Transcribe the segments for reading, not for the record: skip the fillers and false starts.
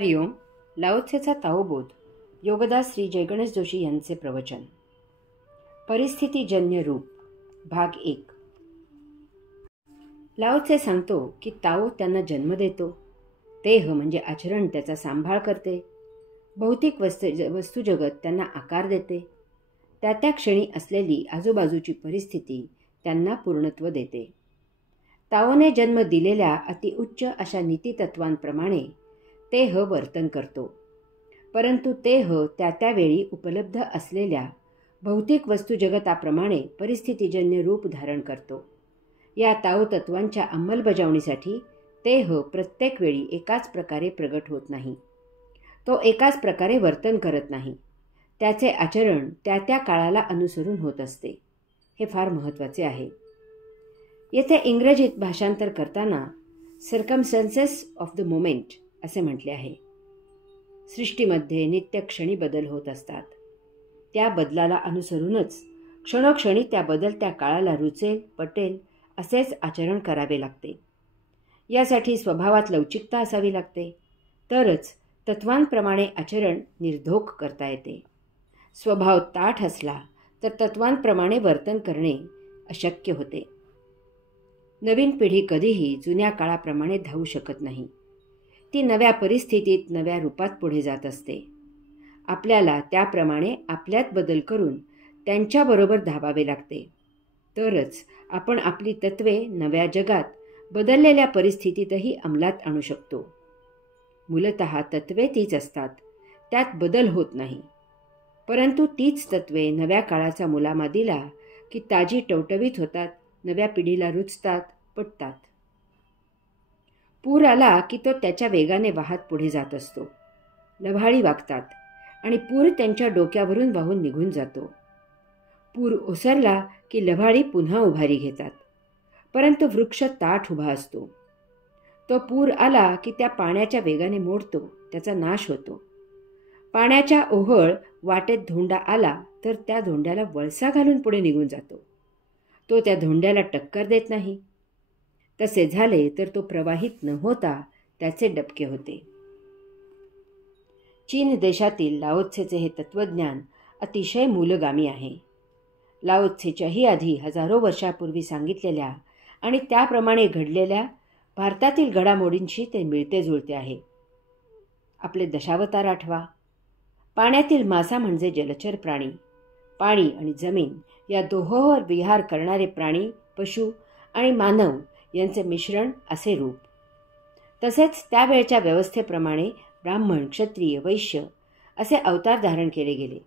हरिओम. लाओत्सेचा ताओबोध. योगदास श्री जयगणेश जोशी यांचे प्रवचन. परिस्थितीजन्य रूप. भाग 1. लाओत्से सांगतो की ताओ त्यांना जन्म देतो. तेह म्हणजे आचरण त्याचा सांभाळ करते. भौतिक वस्तुजगत त्यांना आकार देते. त्या क्षणी असलेली आजूबाजूची परिस्थिती त्यांना पूर्णत्व देते. ताओने जन्म दिलेल्या अतिउच्च अशा नीतितत्वांप्रमाणे तेह वर्तन करतो. परंतु तेह त्या वेळी उपलब्ध असलेल्या भौतिक वस्तुजगताप्रमाणे परिस्थितीजन्य रूप धारण करतो. या ताओ तत्वांच्या अंमलबजावणीसाठी तेह प्रत्येक वेळी एकाच प्रकारे प्रगट होत नाही. तो एकाच प्रकारे वर्तन करत नाही. त्याचे आचरण त्या काळाला अनुसरून होत असते. हे फार महत्त्वाचे आहे. येथे इंग्रजीत भाषांतर करताना सर्कमस्टन्सेस ऑफ द मोमेंट असे म्हटले आहे. सृष्टीमध्ये नित्य क्षणी बदल होत असतात. त्या बदलाला अनुसरूनच क्षणोक्षणी त्या बदलत्या काळाला रुचेल पटेल असेच आचरण करावे लागते. यासाठी स्वभावात लवचिकता असावी लागते. तरच तत्वांप्रमाणे आचरण निर्धोक करता येते. स्वभाव ताठ असला तर तत्वांप्रमाणे वर्तन करणे अशक्य होते. नवीन पिढी कधीही जुन्या काळाप्रमाणे धावू शकत नाही. ती नव्या परिस्थितीत नव्या रूपात पुढे जात असते. आपल्याला त्याप्रमाणे आपल्यात बदल करून त्यांच्याबरोबर धावावे लागते. तरच आपण आपली तत्वे नव्या जगात बदललेल्या परिस्थितीतही अंमलात आणू शकतो. मूलतः तत्वे तीच असतात. त्यात बदल होत नाही. परंतु तीच तत्वे नव्या काळाचा मुलामा दिला की ताजी टवटवीत होतात, नव्या पिढीला रुचतात, पटतात. पूर आला की तो त्याच्या वेगाने वाहत पुढे जात असतो. लव्हाळी वागतात आणि पूर त्यांच्या डोक्यावरून वाहून निघून जातो. पूर ओसरला की लव्हाळी पुन्हा उभारी घेतात. परंतु वृक्ष ताठ उभा असतो. तो पूर आला की त्या पाण्याच्या वेगाने मोडतो, त्याचा नाश होतो. पाण्याच्या ओहळ वाटेत धोंडा आला तर त्या धोंड्याला वळसा घालून पुढे निघून जातो. तो त्या धोंड्याला टक्कर देत नाही. तसे झाले तर तो प्रवाहित न होता त्याचे डबके होते. चीन देशातील लाओत्सेचे हे तत्वज्ञान अतिशय मूलगामी आहे. लाओत्सेच्याही आधी हजारो वर्षापूर्वी सांगितलेल्या आणि त्याप्रमाणे घडलेल्या भारतातील घडामोडींशी ते मिळते जुळते आहे. आपले दशावतार आठवा. पाण्यातील मासा म्हणजे जलचर प्राणी. पाणी आणि जमीन या दोहोंवर विहार करणारे प्राणी, पशु आणि मानव यांचे मिश्रण असे रूप. तसेच त्यावेळच्या व्यवस्थेप्रमाणे ब्राह्मण, क्षत्रिय, वैश्य असे अवतार धारण केले गेले.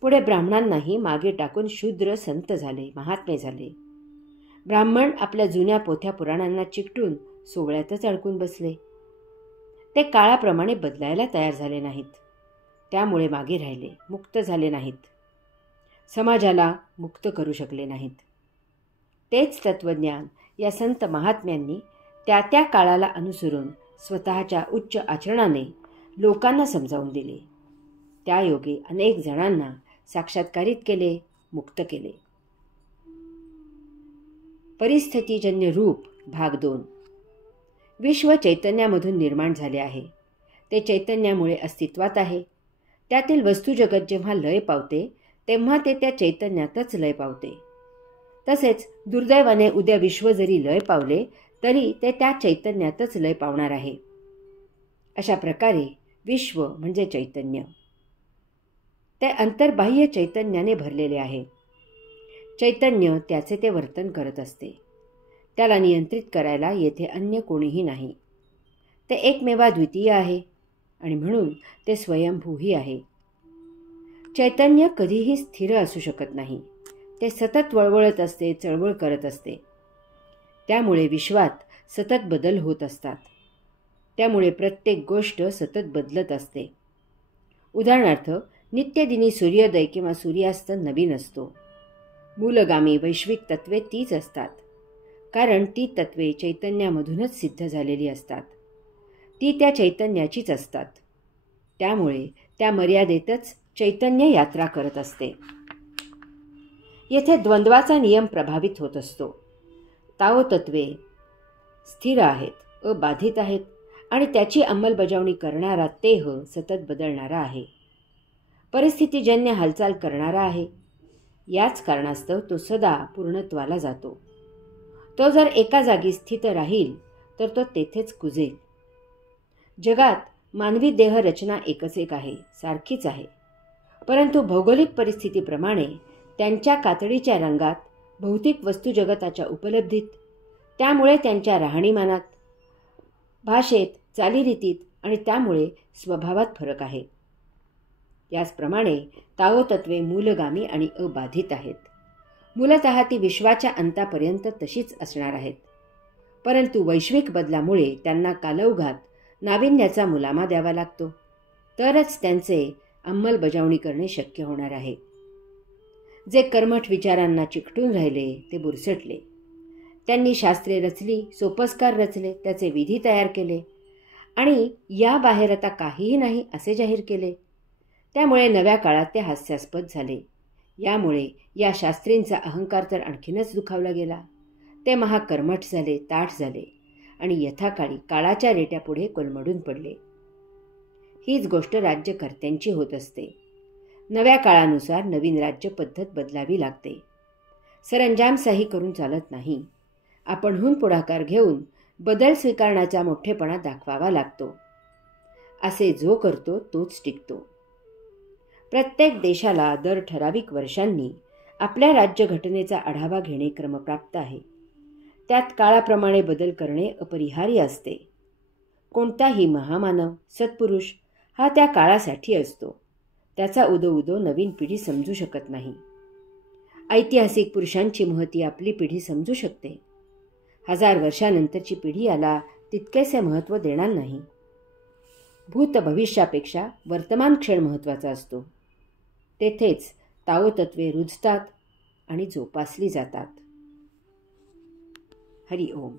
पुढे ब्राह्मणांनाही मागे टाकून शूद्र संत झाले, महात्मे झाले. ब्राह्मण आपल्या जुन्या पोथ्या पुराणांना चिकटून सोवळ्यातच अडकून बसले. ते काळाप्रमाणे बदलायला तयार झाले नाहीत. त्यामुळे मागे राहिले, मुक्त झाले नाहीत. समाजाला मुक्त करू शकले नाहीत. तेच तत्वज्ञान या संत महात्म्यांनी त्या काळाला अनुसरून स्वतःच्या उच्च आचरणाने लोकांना समजावून दिले. त्यायोगे अनेक जणांना साक्षात्कारित केले, मुक्त केले. परिस्थितीजन्य रूप. भाग 2. विश्व चैतन्यामधून निर्माण झाले आहे. ते चैतन्यामुळे अस्तित्वात आहे. त्यातील वस्तुजगत जेव्हा लय पावते तेव्हा ते त्या चैतन्यातच लय पावते. तसेच दुर्दैवाने उद्या विश्व जरी लय पावले तरी ते त्या चैतन्यातच लय पावणार आहे. अशा प्रकारे विश्व म्हणजे चैतन्य. ते अंतर्बाह्य चैतन्याने भरलेले आहे. चैतन्य त्याचे ते वर्तन करत असते. त्याला नियंत्रित करायला येथे अन्य कोणीही नाही. ते एकमेवाद्वितीय आहे आणि म्हणून ते स्वयंभूही आहे. चैतन्य कधीही स्थिर असू शकत नाही. ते सतत वळवळत असते, चळवळ करत असते. त्यामुळे विश्वात सतत बदल होत असतात. त्यामुळे प्रत्येक गोष्ट सतत बदलत असते. उदाहरणार्थ, नित्यदिनी सूर्योदय किंवा सूर्यास्त नवीन असतो. मूलगामी वैश्विक तत्वे तीच असतात. कारण ती तत्वे चैतन्यामधूनच सिद्ध झालेली असतात. ती त्या चैतन्याचीच असतात. त्यामुळे त्या मर्यादेतच चैतन्य यात्रा करत असते. येथे द्वंद्वाचा नियम प्रभावित होत असतो. ताओ तत्वे स्थिर आहेत, अबाधित आहेत आणि त्याची अंमलबजावणी करणारा तेह सतत बदलणारा आहे. परिस्थितीजन्य हालचाल करणारा आहे. याच कारणास्तव तो सदा पूर्णत्वाला जातो. तो जर एका जागी स्थित राहील तर तो तेथेच कुजेल. जगात मानवी देह रचना एकच एक आहे, सारखीच आहे. परंतु भौगोलिक परिस्थितीप्रमाणे त्यांच्या कातडीच्या रंगात, भौतिक वस्तू जगताच्या उपलब्धीत, त्यामुळे त्यांच्या राहणीमानात, भाषेत, चालीरीतीत आणि त्यामुळे स्वभावात फरक आहे. याचप्रमाणे ताओ तत्वे मूलगामी आणि अबाधित आहेत. मूलतः ती विश्वाच्या अंतापर्यंत तशीच असणार आहेत. परंतु वैश्विक बदलामुळे त्यांना कालौघात नाविन्याचा मुलामा द्यावा लागतो. तरच त्यांचे अंमलबजावणी करणे शक्य होणार आहे. जे कर्मठ विचारांना चिकटून राहिले ते बुरसटले. त्यांनी शास्त्रे रचली, सोपस्कार रचले, त्याचे विधी तयार केले आणि याबाहेर आता काहीही नाही असे जाहीर केले. त्यामुळे नव्या काळात ते हास्यास्पद झाले. यामुळे या शास्त्रींचा अहंकार तर आणखीनच दुखावला गेला. ते महाकर्मठ झाले, ताठ झाले आणि यथाकाळी काळाच्या रेट्यापुढे कोलमडून पडले. हीच गोष्ट राज्यकर्त्यांची होत असते. नव्या काळानुसार नवीन राज्य पद्धत बदलावी लागते. सरंजामशाही करून चालत नाही. आपणहून पुढाकार घेऊन बदल स्वीकारण्याचा मोठेपणा दाखवावा लागतो. असे जो करतो तोच टिकतो. प्रत्येक देशाला दर ठराविक वर्षांनी आपल्या राज्यघटनेचा आढावा घेणे क्रमप्राप्त आहे. त्यात काळाप्रमाणे बदल करणे अपरिहार्य असते. कोणताही महामानव, सत्पुरुष हा त्या काळासाठी असतो. त्याचा उदो नवीन पिढी समजू शकत नाही. ऐतिहासिक पुरुषांची महती आपली पिढी समजू शकते. 1000 वर्षानंतरची पिढी याला तितकेसे महत्त्व देणार नाही. भूत भविष्यापेक्षा वर्तमान क्षण महत्त्वाचा असतो. तेथेच ताओ तत्वे रुजतात आणि जोपासली जातात. हरि ओम.